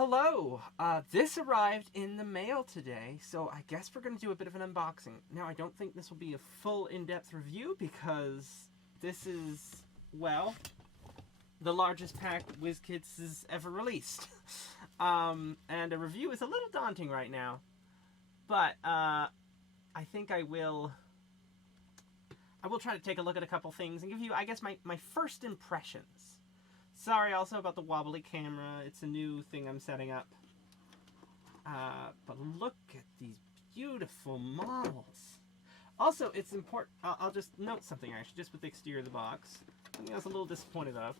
Hello! This arrived in the mail today, so I guess we're going to do a bit of an unboxing. Now, I don't think this will be a full in-depth review because this is, well, the largest pack WizKids has ever released. And a review is a little daunting right now, but I think I will try to take a look at a couple things and give you, I guess, my first impressions. Sorry also about the wobbly camera. It's a new thing I'm setting up. But look at these beautiful models. Also, it's important, I'll just note something actually, just with the exterior of the box. Something I was a little disappointed of.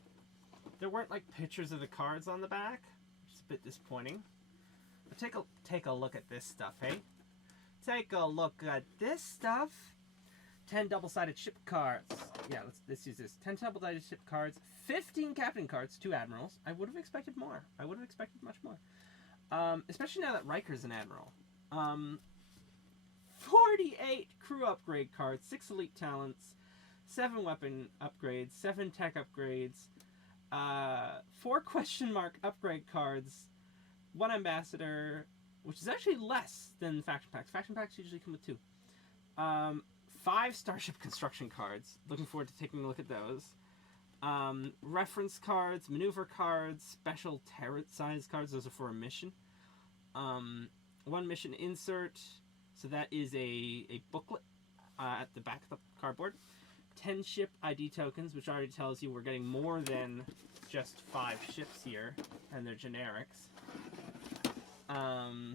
There weren't like pictures of the cards on the back, which is a bit disappointing. But take a look at this stuff, hey? Take a look at this stuff. 10 double-sided ship cards. Yeah, let's use this. 10 double-sided ship cards, 15 captain cards, 2 admirals. I would have expected more. I would have expected much more. Especially now that Riker's an admiral. 48 crew upgrade cards, 6 elite talents, 7 weapon upgrades, 7 tech upgrades, 4 question mark upgrade cards, 1 ambassador, which is actually less than faction packs. Faction packs usually come with 2. 5 starship construction cards. Looking forward to taking a look at those. Reference cards, maneuver cards, special turret size cards. Those are for a mission. 1 mission insert. So that is a booklet at the back of the cardboard. 10 ship ID tokens, which already tells you we're getting more than just 5 ships here, and they're generics. Oh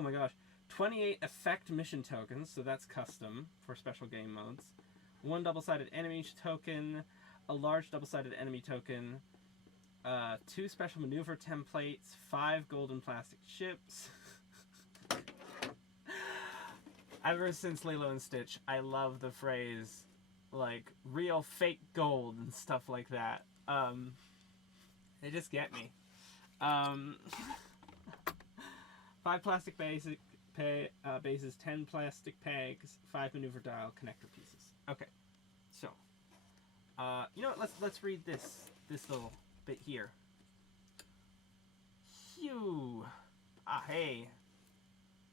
my gosh. 28 effect mission tokens, so that's custom for special game modes. 1 double-sided enemy token, a large double-sided enemy token, 2 special maneuver templates, 5 golden plastic ships. Ever since Lilo and Stitch, I love the phrase, like, real fake gold and stuff like that. They just get me. 5 plastic bases, 10 plastic pegs, 5 maneuver dial connector pieces. Okay, so you know what? Let's read this little bit here. Phew. Hey,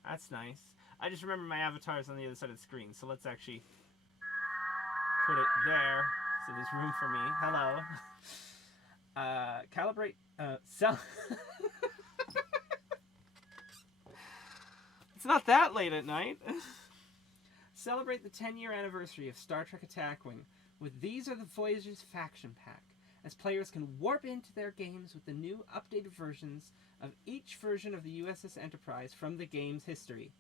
that's nice. I just remember my avatar's on the other side of the screen, so let's actually put it there so there's room for me. Hello. Calibrate. Sell. It's not that late at night. Celebrate the 10-year anniversary of Star Trek Attack Wing with These Are the Voyages faction pack, as players can warp into their games with the new updated versions of each version of the USS Enterprise from the game's history.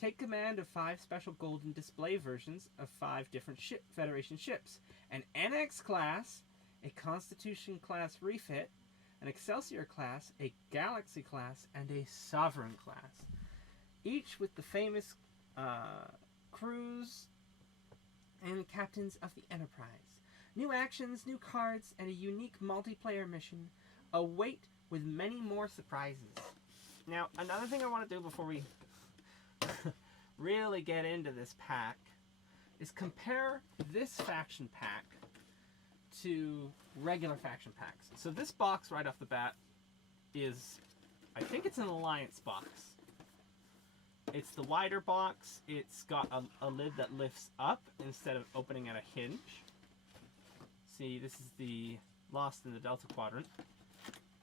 Take command of 5 special golden display versions of 5 different Federation ships, an NX class, a Constitution class refit, an Excelsior class, a Galaxy class, and a Sovereign class. Each with the famous crews and captains of the Enterprise. New actions, new cards, and a unique multiplayer mission await with many more surprises. Now, another thing I want to do before we really get into this pack is compare this faction pack to regular faction packs. So this box right off the bat is, I think it's an Alliance box. It's the wider box. It's got a lid that lifts up instead of opening at a hinge. See, this is the Lost in the Delta Quadrant.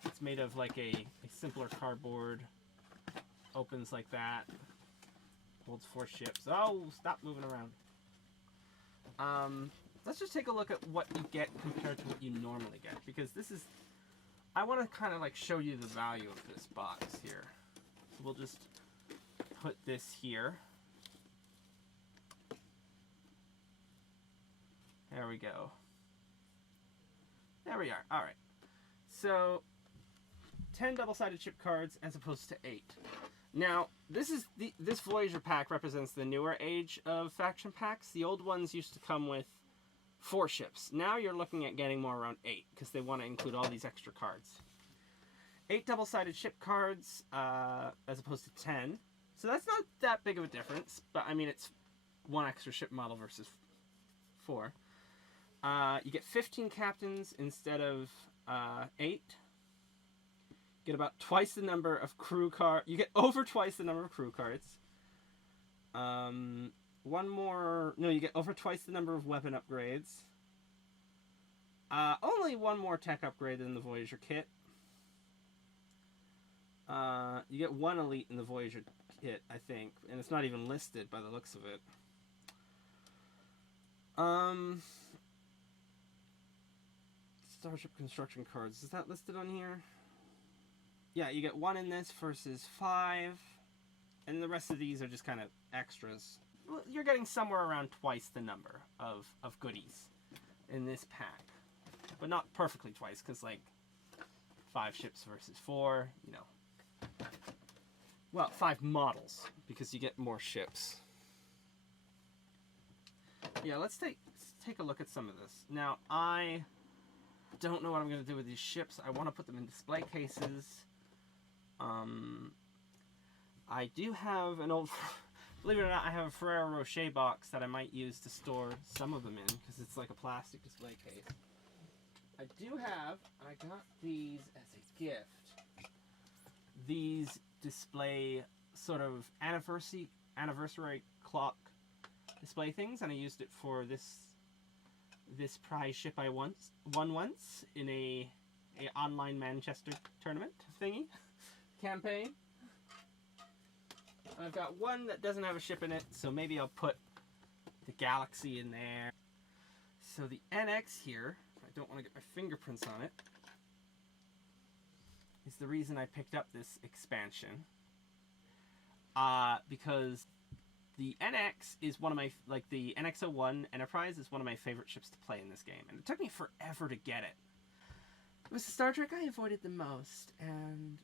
It's made of like a simpler cardboard. Opens like that. Holds 4 ships. Oh, stop moving around. Let's just take a look at what you get compared to what you normally get. Because this is... I want to kind of like show you the value of this box here. So we'll just put this here. There we go. There we are. Alright. So, 10 double-sided ship cards as opposed to 8. Now, this Voyager pack represents the newer age of faction packs. The old ones used to come with 4 ships. Now you're looking at getting more around 8, because they want to include all these extra cards. 8 double-sided ship cards, as opposed to 10. So that's not that big of a difference, but I mean it's 1 extra ship model versus 4. You get 15 captains instead of 8. get about twice the number of crew card. You get over twice the number of crew cards. One more. No, you get over twice the number of weapon upgrades. Only one more tech upgrade in the Voyager kit. You get one elite in the Voyager kit, I think, and it's not even listed by the looks of it. Starship construction cards. Is that listed on here? Yeah, you get one in this versus 5. And the rest of these are just kind of extras. Well, you're getting somewhere around twice the number of goodies in this pack. But not perfectly twice, because, like, 5 ships versus 4, you know. Well, 5 models, because you get more ships. Yeah, let's take a look at some of this. Now, I don't know what I'm going to do with these ships. I want to put them in display cases. I do have an old, believe it or not, I have a Ferrero Rocher box that I might use to store some of them in, because it's like a plastic display case. I do have, I got these as a gift, these display sort of anniversary clock display things, and I used it for this prize ship I won once in a online Manchester tournament thingy campaign. I've got one that doesn't have a ship in it, so maybe I'll put the Galaxy in there. So the NX here, I don't want to get my fingerprints on it, is the reason I picked up this expansion. Because the NX is one of my, like the NX-01 Enterprise is one of my favorite ships to play in this game. And it took me forever to get it. It was the Star Trek I avoided the most, and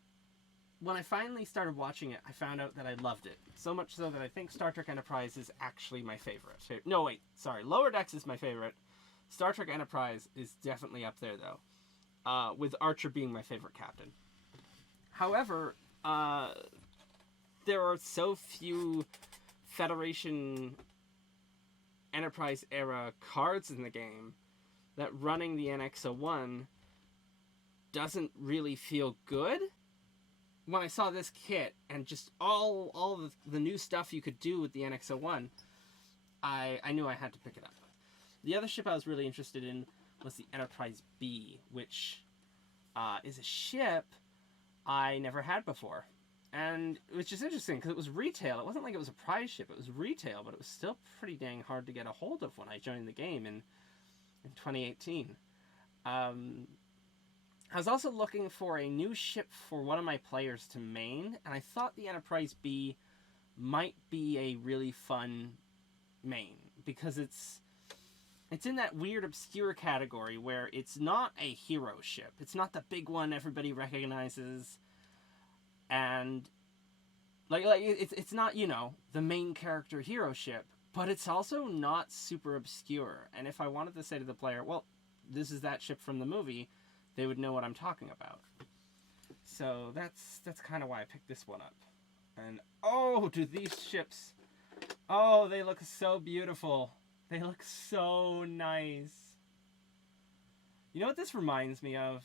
when I finally started watching it, I found out that I loved it. So much so that I think Star Trek Enterprise is actually my favorite. No, wait, sorry. Lower Decks is my favorite. Star Trek Enterprise is definitely up there, though. With Archer being my favorite captain. However, there are so few Federation Enterprise era cards in the game that running the NX-01 doesn't really feel good. When I saw this kit and just all the new stuff you could do with the NX-01, I knew I had to pick it up. The other ship I was really interested in was the Enterprise B, which is a ship I never had before. And which is interesting because it was retail. It wasn't like it was a prize ship. It was retail, but it was still pretty dang hard to get a hold of when I joined the game in 2018. I was also looking for a new ship for one of my players to main, and I thought the Enterprise B might be a really fun main, because it's in that weird obscure category where it's not a hero ship. It's not the big one everybody recognizes, and like it's not, you know, the main character hero ship, but it's also not super obscure. And if I wanted to say to the player, well, this is that ship from the movie, they would know what I'm talking about. So that's kind of why I picked this one up. And oh, do these ships, oh, they look so beautiful. They look so nice. You know what this reminds me of?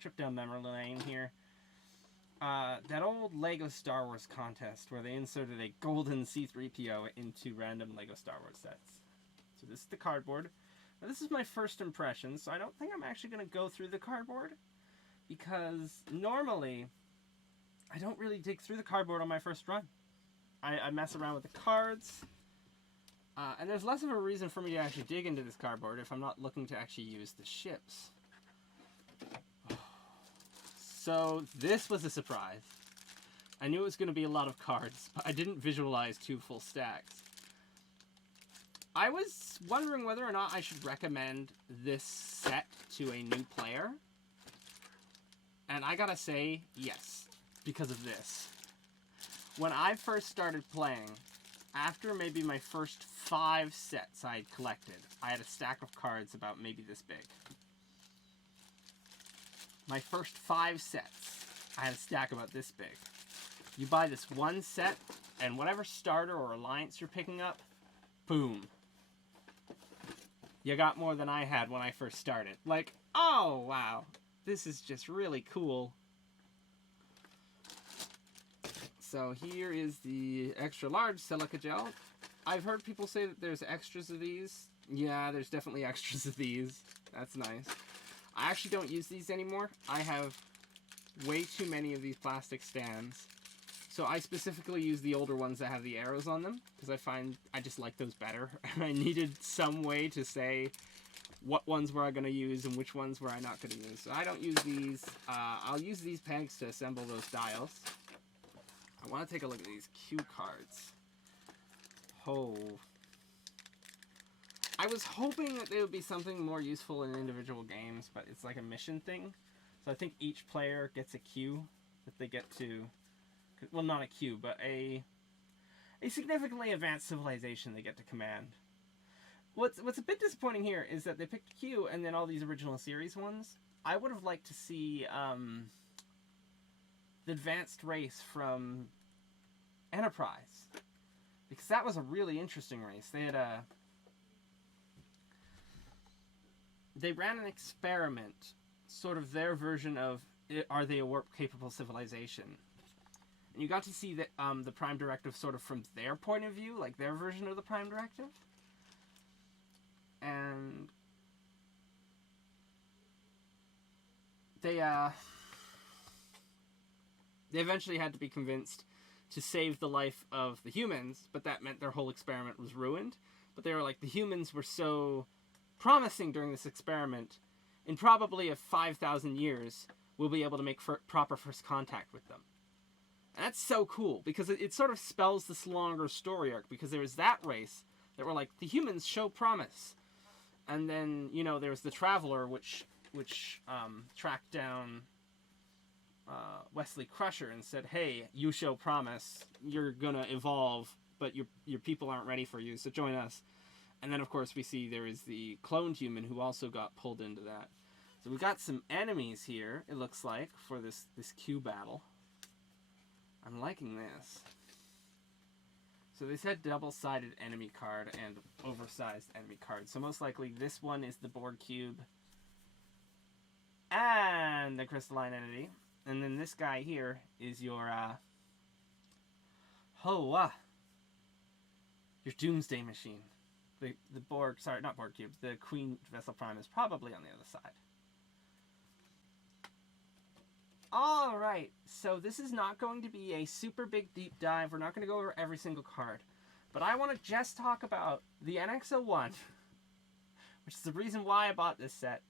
Trip down memory lane here. That old Lego Star Wars contest where they inserted a golden C-3PO into random Lego Star Wars sets. So this is the cardboard. Now, this is my first impression, so I don't think I'm actually going to go through the cardboard, because normally I don't really dig through the cardboard on my first run. I mess around with the cards, and there's less of a reason for me to actually dig into this cardboard if I'm not looking to actually use the ships. So this was a surprise. I knew it was going to be a lot of cards, but I didn't visualize 2 full stacks. I was wondering whether or not I should recommend this set to a new player. And I gotta say, yes, because of this. When I first started playing, after maybe my first 5 sets I'd collected, I had a stack of cards about maybe this big. My first 5 sets, I had a stack about this big. You buy this one set, and whatever starter or alliance you're picking up, boom. You got more than I had when I first started. Like, oh, wow. This is just really cool. So here is the extra large silica gel. I've heard people say that there's extras of these. Yeah, there's definitely extras of these. That's nice. I actually don't use these anymore. I have way too many of these plastic stands. So I specifically use the older ones that have the arrows on them, because I find I just like those better. And I needed some way to say what ones were I going to use and which ones were I not going to use. So I don't use these. I'll use these pegs to assemble those dials. I want to take a look at these cue cards. Oh. I was hoping that they would be something more useful in individual games, but it's like a mission thing. So I think each player gets a cue that they get to... Well, not a cue, but a significantly advanced civilization they get to command. What's a bit disappointing here is that they picked Q and then all these original series ones. I would have liked to see the advanced race from Enterprise, because that was a really interesting race. They ran an experiment, sort of their version of are they a warp-capable civilization? And you got to see the Prime Directive sort of from their point of view, like their version of the Prime Directive. And they eventually had to be convinced to save the life of the humans, but that meant their whole experiment was ruined. But they were like, the humans were so promising during this experiment, in probably 5,000 years, we'll be able to make proper first contact with them. And that's so cool, because it sort of spells this longer story arc, because there was that race that were like, the humans show promise. And then, you know, there's the Traveler, which tracked down Wesley Crusher and said, hey, you show promise, you're gonna evolve, but your people aren't ready for you, so join us. And then, of course, we see there is the cloned human who also got pulled into that. So we've got some enemies here, it looks like, for this Q battle. I'm liking this. So they said double-sided enemy card and oversized enemy card. So most likely this one is the Borg cube and the crystalline entity. And then this guy here is your your doomsday machine. The Borg, sorry, not Borg cube. The Queen Vessel Prime is probably on the other side. Alright, so this is not going to be a super big deep dive. We're not going to go over every single card. But I want to just talk about the NX-01, which is the reason why I bought this set.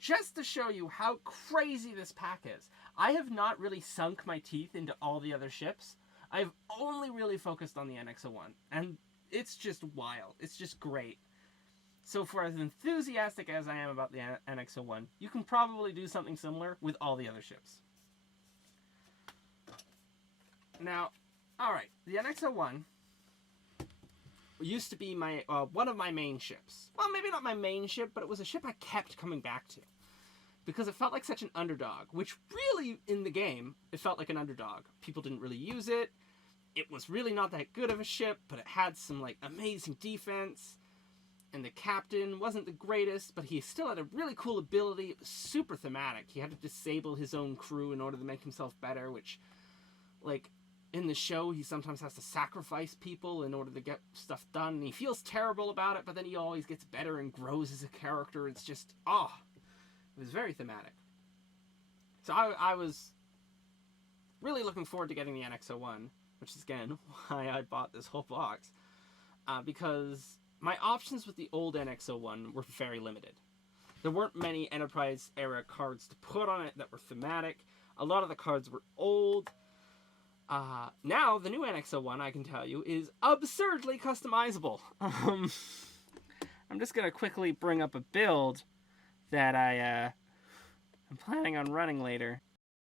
Just to show you how crazy this pack is. I have not really sunk my teeth into all the other ships. I've only really focused on the NX-01. And it's just wild. It's just great. So for as enthusiastic as I am about the NX-01, you can probably do something similar with all the other ships. Now, alright, the NX-01 used to be my one of my main ships. Well, maybe not my main ship, but it was a ship I kept coming back to. Because it felt like such an underdog, which really, in the game, it felt like an underdog. People didn't really use it. It was really not that good of a ship, but it had some, like, amazing defense. And the captain wasn't the greatest, but he still had a really cool ability. It was super thematic. He had to disable his own crew in order to make himself better, which, like, in the show, he sometimes has to sacrifice people in order to get stuff done. And he feels terrible about it, but then he always gets better and grows as a character. It's just, it was very thematic. So I was really looking forward to getting the NX-01, which is, again, why I bought this whole box. Because my options with the old NX-01 were very limited. There weren't many Enterprise-era cards to put on it that were thematic. A lot of the cards were old. Now, the new NX-01, I can tell you, is absurdly customizable. I'm just going to quickly bring up a build that I'm planning on running later.